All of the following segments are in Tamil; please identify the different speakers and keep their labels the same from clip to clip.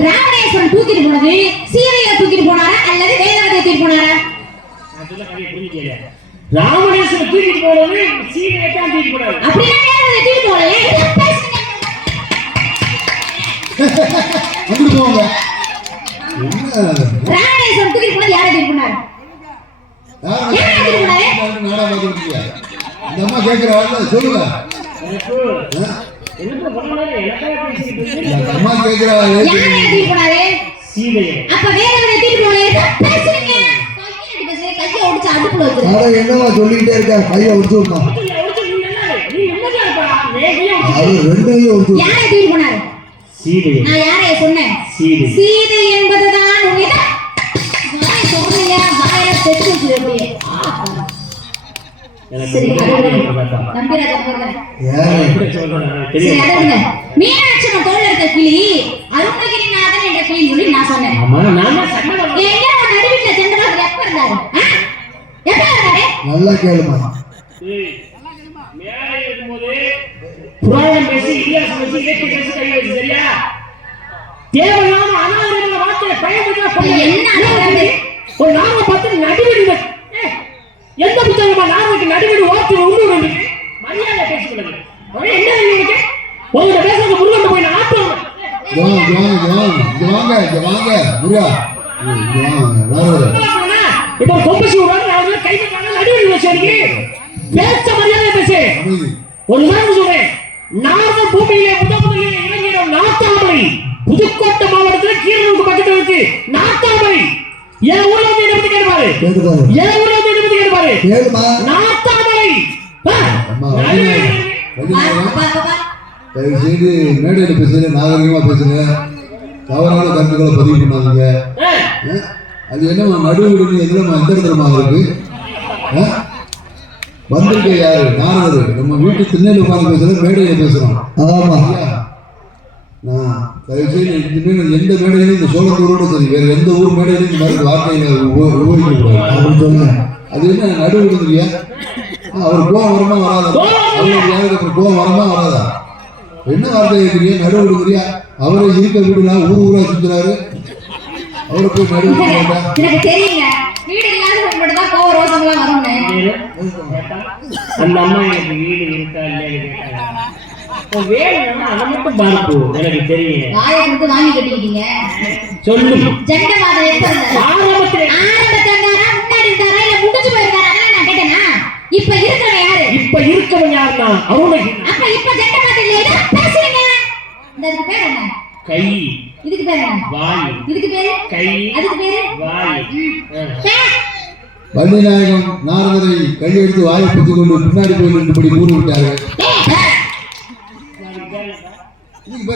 Speaker 1: ராவணேஸ்வரன் தூக்கிட்டு போனது சீதையை தூக்கிட்டு போனாரா அல்லது வேதவதியை தூக்கிட்டு போனாரா.
Speaker 2: ராமணேஸ்வரன் தூக்கிட்டு போனது சீதையை தான் தூக்கிட்டு போனாரு.
Speaker 1: அப்படின்னா வேதவதியை தூக்கிட்டு போகலையே
Speaker 3: போவாங்க
Speaker 1: ராவணேஸ்வரன் தூக்கிட்டு போனது யாரை தூக்கிட்டு போனாரு?
Speaker 3: யார்
Speaker 1: வந்துட்டு போனாரு?
Speaker 3: நாடா அம்மா சொல்லுங்க. அம்மா கேட்கிறா
Speaker 1: யாரை தூக்கிட்டு போனாரு
Speaker 2: சீதையை
Speaker 1: அப்ப பேசுறீங்க கையை ஒடிச்சு அடுப்புல
Speaker 3: அட என்னவா கையை அது ஒடிச்சு
Speaker 1: யாரை போனாரு நான் சொன்னேன்
Speaker 2: சீதை
Speaker 1: சீதை என்பதுதான் வாயை சொல்றீங்க வாயில வச்சிருக்கீங்க
Speaker 2: எனக்கு
Speaker 1: சரி
Speaker 2: ரொம்ப
Speaker 1: அடுங்க.
Speaker 2: பிடிக்கும் அதான்.
Speaker 1: நம்பிராஜா போங்க
Speaker 3: ஏன்
Speaker 2: எப்படி சொல்றேன் எனக்கு
Speaker 1: சரி
Speaker 2: தெரியும்
Speaker 1: அடுங்க மீனாட்சி அம்மன் தோல்ல இருக்க கிளி அருணகிரிநாதன் என்ற கிளி சொல்லி நான் சொன்னேன். எங்க உன் நடுவில் சென்றவர் எப்ப இருந்தாரு? எப்ப இருந்தாரு
Speaker 3: நல்லா கேளுமா
Speaker 2: புராணம் பேசி இதிகாசம் பேசி இலக்கிய பேசி கை வச்சு சரியா தேவையில்லாம அனாவரியமான வார்த்தையை பயன்படுத்தா
Speaker 1: என்ன?
Speaker 2: ஒரு நாம பார்த்து. ஏய், எந்த புத்தகமா நாமக்கு நடுவீடு வார்த்தை உண்டு உண்டு மரியாதை பேசிக்கொள்ளுங்க. அவன் என்ன உங்ககிட்ட பேசுறது முருகன் போய் நான் ஆட்டுவேன்
Speaker 3: வாங்க. இங்க வாங்க முருகா
Speaker 2: இப்போ கொம்பசி விடுறாங்க நான் கை மரியாதை பேசு.
Speaker 3: அமைதி.
Speaker 2: ஒரு உதாரணம் சொல்றேன். நார்த பூமியிலே முதல் முதலில் இறங்கிய நாத்தாமரை புதுக்கோட்டை மாவட்டத்தில் கீரனுக்கு பக்கத்துல இருக்கு. நாத்தாமரை என் ஊர்ல வந்து என்ன பத்தி கேட்பாரு என் ஊர்ல நாத்தாமரை நடுவே.
Speaker 1: அப்பா, அப்பா.
Speaker 3: தயவு செய்து மேடையில் பேசுங்க நாகரிகமா பேசுங்க தவறான கருத்துக்களை பதிவு பண்ணாதீங்க? அது என்ன நடுவுடுன்னு எதுல எந்த இடத்துலமா இருக்கு? ஆ? வந்திருக்க யாரு? நாரதர் நம்ம வீட்டு திண்ணையில உட்கார்ந்து பேசுறோம் மேடையில பேசுறோம். ஆமா நான் தயவு செய்து எந்த மேடையிலும் இந்த சோழத்தூரோட சரி வேற எந்த ஊர் மேடையிலும் இந்த மாதிரி வார்த்தைகளை உப- உபயோகிக்க கூடாது. அப்படின்னு சொல்லுங்க. அது என்ன நடுவுடுங்கிறியா அவர் கோவம் வருமா வராதா? அவருக்கு யாருக்கு கோவம் வருமா வராதா? என்ன வார்த்தை கேட்குறியா நடுவுடுங்கிறியா அவரை இருக்க வீடுலாம் ஊர் ஊரா சுத்துறாரு. அவரை போய் நடுவு கேட்டா
Speaker 1: எனக்கு தெரியுங்க வீடு இல்லாத மட்டும் தான் கோவ ரோசம்லாம்
Speaker 2: அந்த அம்மா எனக்கு வீடு இருக்கா அதை மட்டும் எனக்கு தெரியும்
Speaker 1: வாயை கொடுத்து வாங்கி கட்டிக்கிட்டீங்க.
Speaker 2: சொல்லு.
Speaker 1: ஜெண்ட மாதம் எப்ப இருந்தாரு
Speaker 2: ஆரம்பத்தில்
Speaker 1: இப்ப
Speaker 2: இருக்கவன் யாருன்னா? அருணகிரி.
Speaker 1: அப்ப இப்ப இல்லையா ஏதோ பேசுறீங்க. இந்த இதுக்கு பேர் என்ன?
Speaker 2: கை.
Speaker 1: இதுக்கு பேர் என்ன?
Speaker 2: வாய்.
Speaker 1: இதுக்கு பேரு?
Speaker 2: கை.
Speaker 1: அதுக்கு பேரு?
Speaker 2: வாய்.
Speaker 3: வள்ளிநாயகம் நாரதரை கையெடுத்து வாயை பிடித்துக் கொண்டு பின்னாடி போய் நின்றபடி கூறி விட்டார்கள்.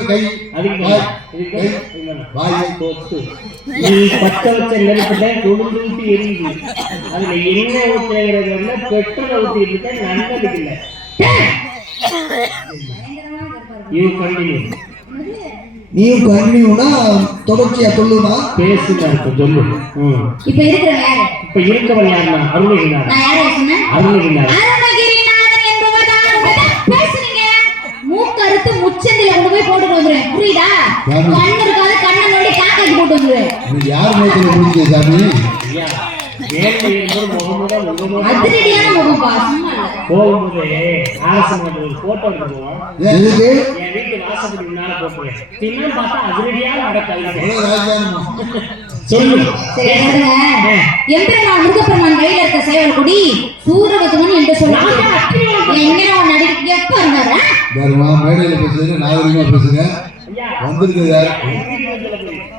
Speaker 3: கை
Speaker 2: அதுக்கு
Speaker 3: வாய்
Speaker 2: கொத்து. நீ பத்த வச்ச நெருப்புல கொழுந்து ஊத்தி எரியுது. அதுல எண்ணெய் ஊத்துறதுல பெட்ரோல் ஊத்தி இருக்க நல்லதுக்கு இல்ல. யூ கண்டினியூ
Speaker 3: நீயும் கண்டினியூனா தொடர்ச்சியா சொல்லுமா?
Speaker 2: பேசுங்க சொல்லு.
Speaker 1: இப்ப இருக்கிறவன் யாரு?
Speaker 2: இப்ப இருக்கவன் யாருன்னா? அருணகிரிநாதன். அருணகிரிநாதன்.
Speaker 1: கொண்டு போய் போட்டு வந்துருவேன். புரியுதா? கண்ணு இருக்காது கண்ணை நோண்டி காக்காக்கு போட்டு வந்துருவேன்.
Speaker 3: யார் முகத்தில் முடிஞ்ச சாமி?
Speaker 1: சும்மா இல்ல.
Speaker 2: போகும்போது அரசு ஒரு போட்டோ எடுத்துருவோம்
Speaker 3: எதுக்கு?
Speaker 2: என் வீட்டு வாசலுக்கு முன்னால போட்டுருவேன். தின்னு பார்த்தா அதிரடியாக நடக்காது
Speaker 3: அவ்வளவு ராஜானுமா
Speaker 2: சொல்லு
Speaker 1: சரி சொல்லுங்க எம்பெருமான் முருகப்பெருமான் கையில இருக்க சேவல் கொடி சூரபத்மன் என்று சொல்லுவாங்க எங்க அவன் நடிக்க எப்ப இருந்தாரா?
Speaker 3: பாருமா மேடையில பேசுறீங்க நாகரிகமா பேசுங்க வந்திருக்கிறது யார்?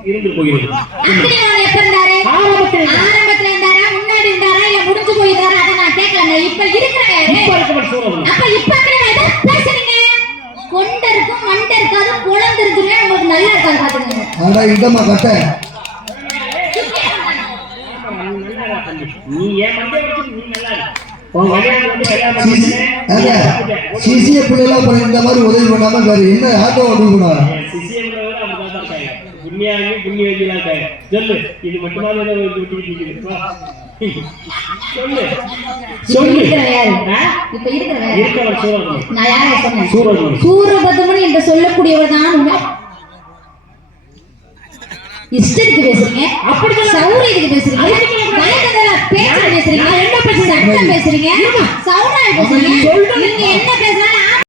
Speaker 2: இருந்து போகிறது
Speaker 1: அக்னிவான் எப்ப இருந்தாரு?
Speaker 2: ஆரம்பத்தில்
Speaker 1: ஆரம்பத்துல இருந்தாரா? முன்னாடி இருந்தாரா? இல்ல முடிஞ்சு போயிருந்தாரா? அதை நான் கேட்கலங்க. இப்ப
Speaker 2: சூழல்
Speaker 1: அப்ப இப்ப பேசுறீங்க. கொண்ட இருக்கும் மண்டை இருக்காது குழந்தை உங்களுக்கு நல்லா இருக்காது பாத்துக்கோங்க.
Speaker 3: ஆனா இதமா கட்ட
Speaker 2: நீ ஏன் மண்டை வச்சு நீ நல்லா
Speaker 3: சிசிய பிள்ளைலாம் பண்ண இந்த மாதிரி உதவி பண்ணாம வேற என்ன ஆட்டோ உதவி.
Speaker 2: சொல்லு இது. சொல்லு. சொல்லு?
Speaker 1: இப்ப இருக்கிறவன் சூரபத்மன் என்று சொல்லக்கூடியவர் தான் இஷ்டத்துக்கு பேசுறீங்க
Speaker 2: அப்படி
Speaker 1: சௌரியத்துக்கு பேசுறீங்க பேச்சு பேசுறீங்க
Speaker 2: என்ன
Speaker 1: பேசுறீங்க சவுடாய் பேசுறீங்க. நீங்க என்ன பேசுறாலும்